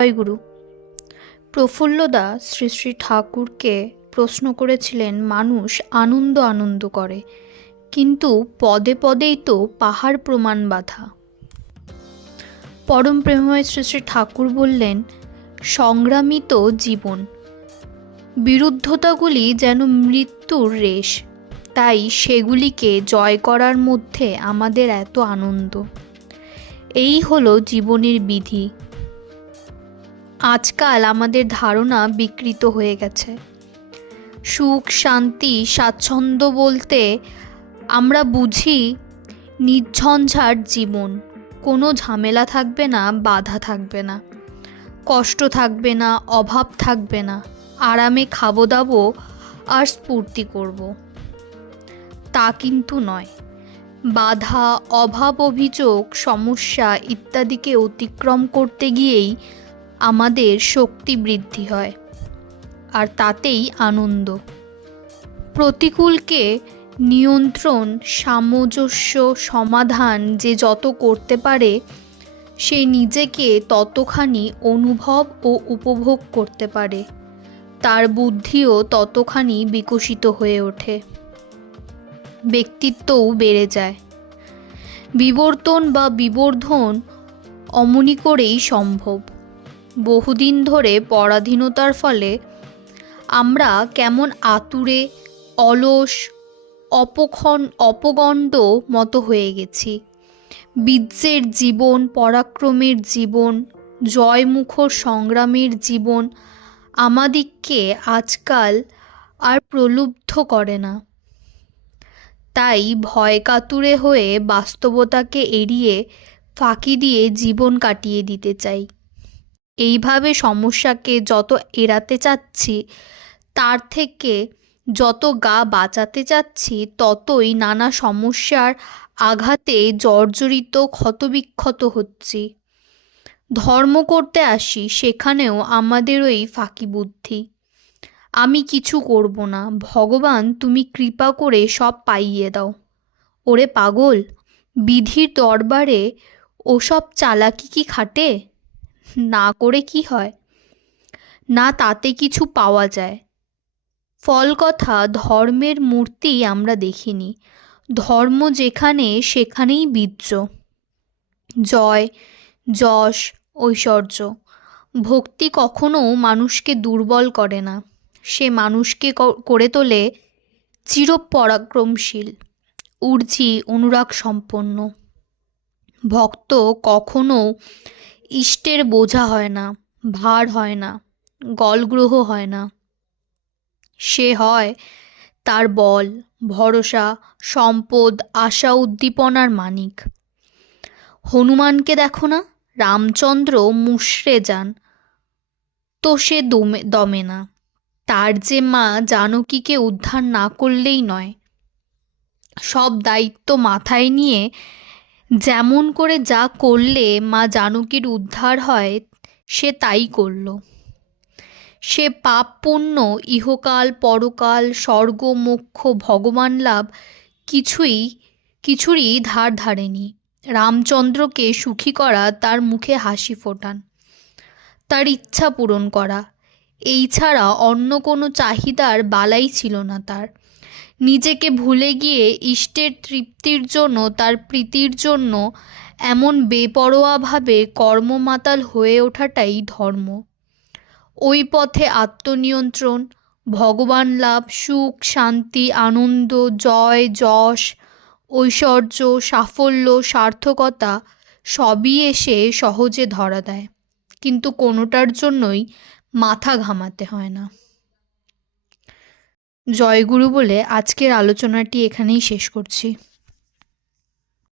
জয়গুরু। প্রফুল্লদা শ্রী শ্রী ঠাকুরকে প্রশ্ন করেছিলেন, মানুষ আনন্দ আনন্দ করে, কিন্তু পদে পদেই তো পাহাড় প্রমাণ বাধা। পরম প্রেমময় শ্রী শ্রী ঠাকুর বললেন, সংগ্রামী তো জীবন, বিরুদ্ধতাগুলি যেন মৃত্যুর রেশ, তাই সেগুলিকে জয় করার মধ্যে আমাদের এত আনন্দ। এই হলো জীবনের বিধি। আজকাল আমাদের ধারণা বিকৃত হয়ে গেছে। সুখ, শান্তি, স্বাচ্ছন্দ্য বলতে আমরা বুঝি নির্ঝঞ্ঝাট জীবন, কোনো ঝামেলা থাকবে না, বাধা থাকবে না, কষ্ট থাকবে না, অভাব থাকবে না, আরামে খাবো দাবো আর স্ফূর্তি করব। তা কিন্তু নয়। বাধা, অভাব, অভিযোগ, সমস্যা ইত্যাদিকে অতিক্রম করতে গিয়েই আমাদের শক্তি বৃদ্ধি হয়, আর তাতেই আনন্দ। প্রতিকূলকে নিয়ন্ত্রণ, সামঞ্জস্য, সমাধান যে যত করতে পারে, সে নিজেকে ততখানি অনুভব ও উপভোগ করতে পারে, তার বুদ্ধিও ততখানি বিকশিত হয়ে ওঠে, ব্যক্তিত্বও বেড়ে যায়। বিবর্তন বা বিবর্ধন অমনি করেই সম্ভব। বহুদিন ধরে পরাধীনতার ফলে আমরা কেমন আতুরে, অলস, অপগণ্ড মতো হয়ে গেছি। বীর্যের জীবন, পরাক্রমের জীবন, জয়মুখর সংগ্রামের জীবন আমাদিগকে আজকাল আর প্রলুব্ধ করে না। তাই ভয় কাতুরে হয়ে বাস্তবতাকে এড়িয়ে ফাঁকি দিয়ে জীবন কাটিয়ে দিতে চাই। এইভাবে সমস্যাকে যত এড়াতে চাচ্ছি, তার থেকে যত গা বাঁচাতে চাচ্ছি, ততই নানা সমস্যার আঘাতে জর্জরিত, ক্ষতবিক্ষত হচ্ছি। ধর্ম করতে আসি, সেখানেও আমাদের ওই ফাঁকি বুদ্ধি। আমি কিছু করব না, ভগবান তুমি কৃপা করে সব পাইয়ে দাও। ওরে পাগল, বিধির দরবারে ওসব চালাকি কি খাটে? না করে কি হয়? না তাতে কিছু পাওয়া যায়। ফল কথা, ধর্মের মূর্তি আমরা দেখিনি। ধর্ম যেখানে, সেখানেই বীর্য, জয়, যশ, ঐশ্বর্য। ভক্তি কখনো মানুষকে দুর্বল করে না, সে মানুষকে করে তোলে চিরপরাক্রমশীল, ঊর্জি, অনুরাগ সম্পন্ন। ভক্ত কখনো ইষ্টের বোঝা হয় না, ভার হয় না, গলগ্রহ হয় না। সে হয় তার বল, ভরসা, সম্পদ, আশা, উদ্দীপনার মানিক। হনুমানকে দেখো না, রামচন্দ্র মুষড়ে যান তো সে দমে না। তার যে মা জানকীকে উদ্ধার না করলেই নয়। সব দায়িত্ব মাথায় নিয়ে যেমন করে যা করলে মা জানকীর উদ্ধার হয়, সে তাই করল। সে পাপ পুণ্য, ইহকাল পরকাল, স্বর্গ মোক্ষ, ভগবান লাভ কিছুরই ধার ধারেনি। রামচন্দ্রকে সুখী করা, তার মুখে হাসি ফোটান, তার ইচ্ছা পূরণ করা, এই ছাড়া অন্য কোনো চাহিদার বালাই ছিল না তার। নিজেকে ভুলে গিয়ে ইষ্টের তৃপ্তির জন্য, তার প্রীতির জন্য এমন বেপরোয়াভাবে কর্মমাতাল হয়ে ওঠাটাই ধর্ম। ওই পথে আত্মনিয়ন্ত্রণ, ভগবান লাভ, সুখ, শান্তি, আনন্দ, জয়, যশ, ঐশ্বর্য, সাফল্য, সার্থকতা সবই এসে সহজে ধরা দেয়, কিন্তু কোনোটার জন্যই মাথা ঘামাতে হয় না। জয়গুরু বলে আজকের আলোচনাটি এখানেই শেষ করছি।